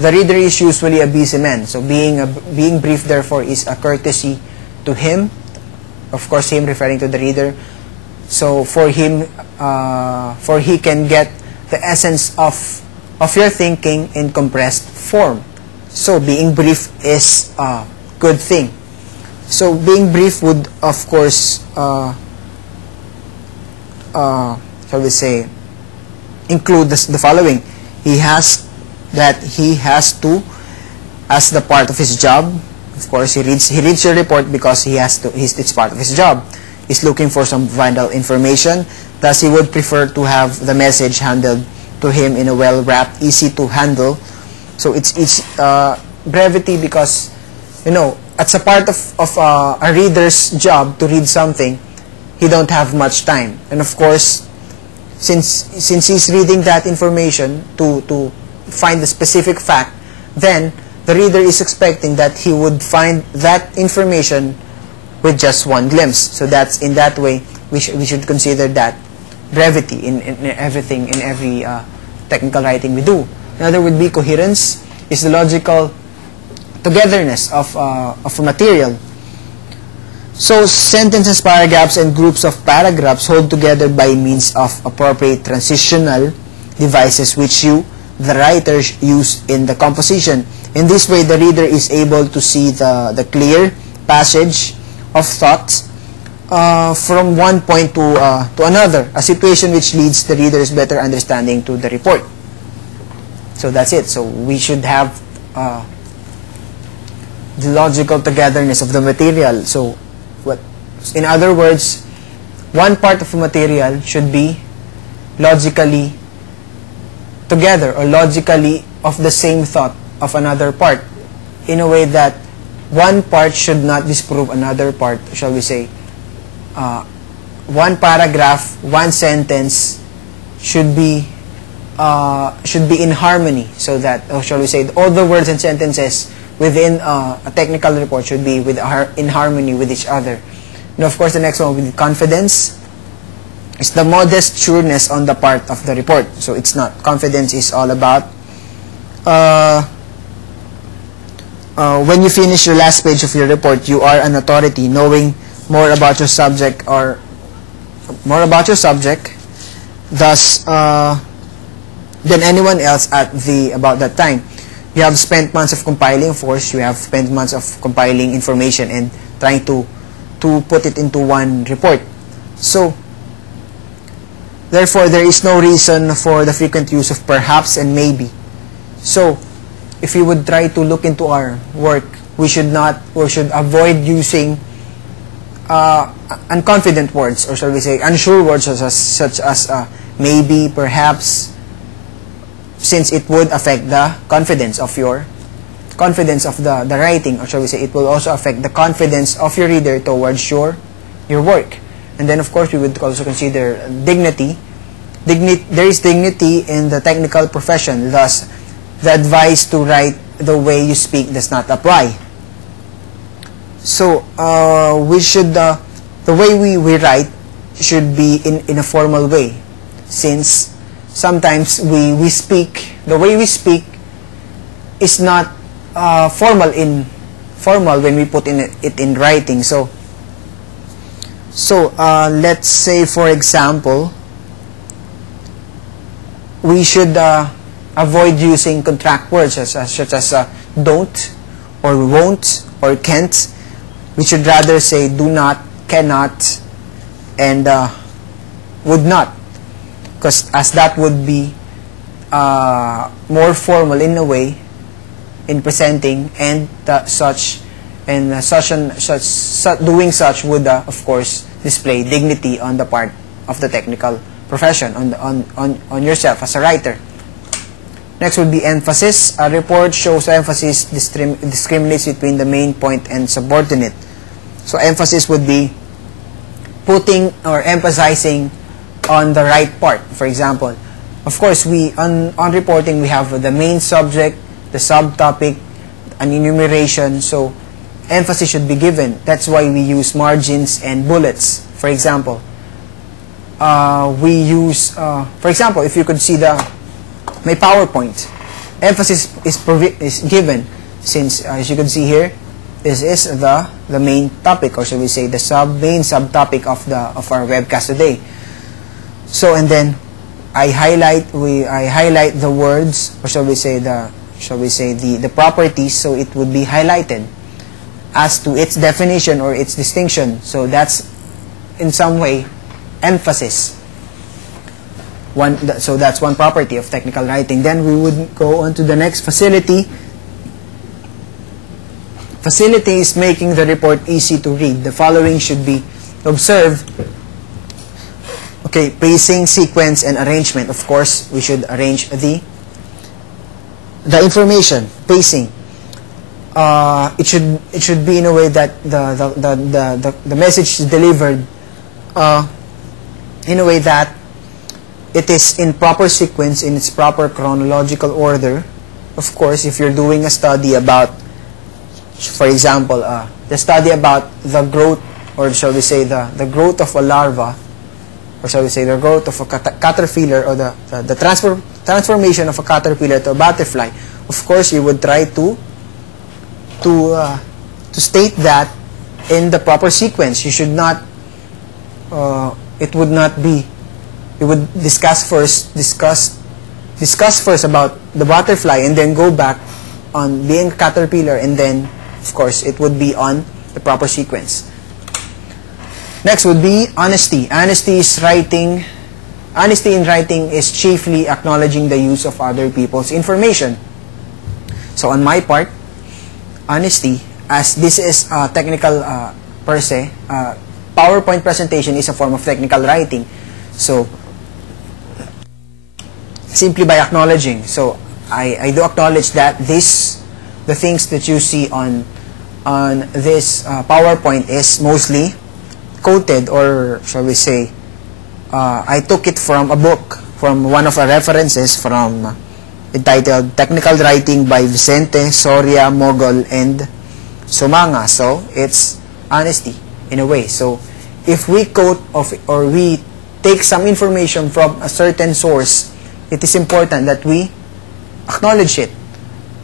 the reader is usually a busy man. So being brief, therefore, is a courtesy to him. Of course, him referring to the reader. So for him, for he can get the essence of your thinking in compressed form. So being brief is a good thing. So being brief would, of course, shall we say, include the following. He has to, as the part of his job. Of course, he reads your report because it's part of his job. He's looking for some vital information. Thus, he would prefer to have the message handled to him in a well-wrapped, easy to handle. So it's brevity because, you know, it's a part of a reader's job to read something. He don't have much time, and of course, since he's reading that information to find the specific fact, then the reader is expecting that he would find that information with just one glimpse. So that's, in that way, we should consider that brevity in everything, in every technical writing we do. Another would be coherence, is the logical togetherness of a material. So sentences, paragraphs, and groups of paragraphs hold together by means of appropriate transitional devices which you, the writer, use in the composition. In this way, the reader is able to see the clear passage of thoughts from one point to another, a situation which leads the reader's better understanding to the report. So that's it. So we should have the logical togetherness of the material. So in other words, one part of a material should be logically together or logically of the same thought of another part, in a way that one part should not disprove another part. Shall we say, one paragraph, one sentence should be in harmony, so that, or shall we say, all the words and sentences within a technical report should be in harmony with each other. And of course, the next one will be confidence. It's the modest sureness on the part of the report. So it's not, confidence is all about when you finish your last page of your report, you are an authority, knowing more about your subject thus than anyone else about that time. You have spent months of compiling, of course, you have spent months of compiling information and trying to put it into one report. So therefore, there is no reason for the frequent use of perhaps and maybe. So if you would try to look into our work, we should avoid using unconfident words, or shall we say unsure words, such as maybe, perhaps, since it would affect the confidence of the writing, or shall we say it will also affect the confidence of your reader towards your work. And then of course we would also consider dignity. There is dignity in the technical profession, thus the advice to write the way you speak does not apply. So we should the way we write should be in a formal way, since sometimes we speak, the way we speak is not formal when we put it in writing. So let's say, for example, we should avoid using contract words such as don't, or won't, or can't. We should rather say do not, cannot, and would not, because as that would be more formal in a way in presenting, and doing such would of course display dignity on the part of the technical profession, on yourself as a writer. Next would be emphasis. A report shows emphasis discriminates between the main point and subordinate. So emphasis would be putting or emphasizing on the right part. For example, of course, on reporting we have the main subject, the subtopic, an enumeration. So emphasis should be given. That's why we use margins and bullets. For example, we use, for example, if you could see my PowerPoint. emphasis is given, since as you can see here, this is the main topic, or should we say the main subtopic of our webcast today. So, and then I highlight the words, or shall we say the properties, so it would be highlighted as to its definition or its distinction. So that's in some way emphasis. So that's one property of technical writing. Then we would go on to the next, facility. Facility is making the report easy to read. The following should be observed. Okay, pacing, sequence, and arrangement. Of course, we should arrange the information. Pacing. It should be in a way that the message is delivered in a way that it is in proper sequence, in its proper chronological order. Of course, if you're doing a study about, for example, the study about the growth, or shall we say the growth of a larva, or shall we say the growth of a caterpillar, or the transformation of a caterpillar to a butterfly, of course you would try to state that in the proper sequence. You should not, it would not be, you would discuss first about the butterfly, and then go back on being a caterpillar, and then of course it would be on the proper sequence. Next would be honesty. Honesty in writing is chiefly acknowledging the use of other people's information. So on my part, honesty, as this is technical per se, PowerPoint presentation is a form of technical writing. So simply by acknowledging, so I do acknowledge that the things that you see on this PowerPoint is mostly quoted, or shall we say, I took it from a book, from one of our references, from entitled Technical Writing by Vicente, Soria, Mogol, and Sumanga. So it's honesty in a way. So if we quote or we take some information from a certain source, it is important that we acknowledge it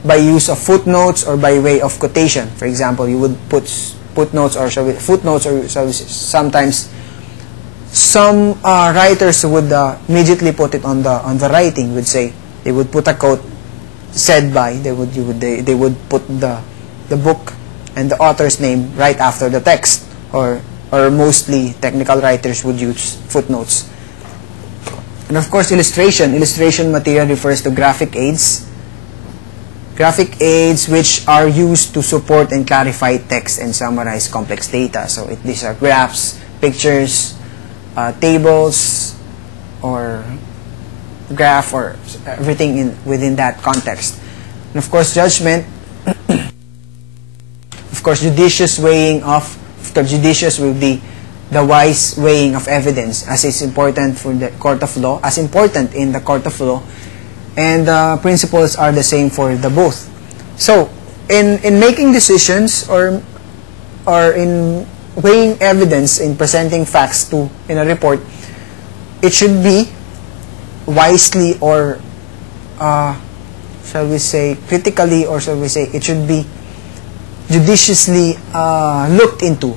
by use of footnotes or by way of quotation. For example, you would put footnotes, or sometimes some writers would immediately put it on the writing. Would say they would put a quote said by. They would put the book and the author's name right after the text, or mostly technical writers would use footnotes. And of course, illustration. Illustration material refers to graphic aids. Graphic aids which are used to support and clarify text and summarize complex data. So these are graphs, pictures, tables, or graph, or everything within that context. And of course, judgment. Of course, judicious weighing of, judicious will be the wise weighing of evidence, as is important for the court of law, as important in the court of law, and the principles are the same for the both. So in making decisions, or in weighing evidence, in presenting facts in a report, it should be wisely, or shall we say critically, or shall we say it should be judiciously looked into.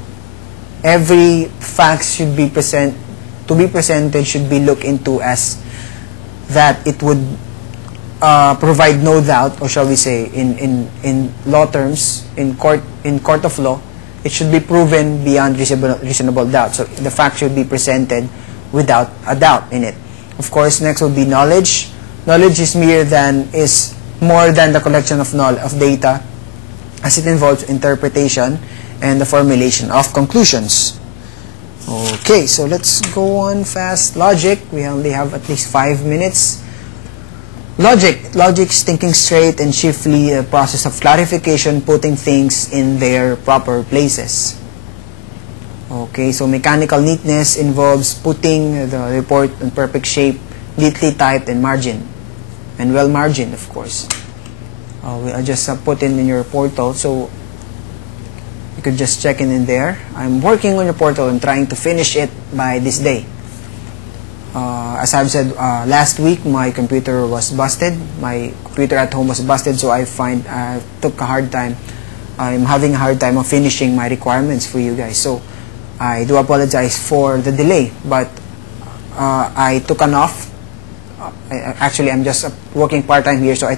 Every fact should be presented should be looked into as that it would provide no doubt, or shall we say in law terms, in court of law, it should be proven beyond reasonable doubt. So the fact should be presented without a doubt in it. Of course, next will be knowledge. Knowledge is more than the collection of data, as it involves interpretation and the formulation of conclusions. Okay, so let's go on fast. Logic, we only have at least 5 minutes. Logic is thinking straight and chiefly a process of clarification, putting things in their proper places. Okay, so mechanical neatness involves putting the report in perfect shape, neatly typed and margined, and well margined, of course. I just put in your portal, so you could just check in there. I'm working on your portal and trying to finish it by this day. As I've said, last week my computer was busted. My computer at home was busted, so I took a hard time. I'm having a hard time of finishing my requirements for you guys. So I do apologize for the delay, but I took an off. Actually, I'm just working part-time here, so I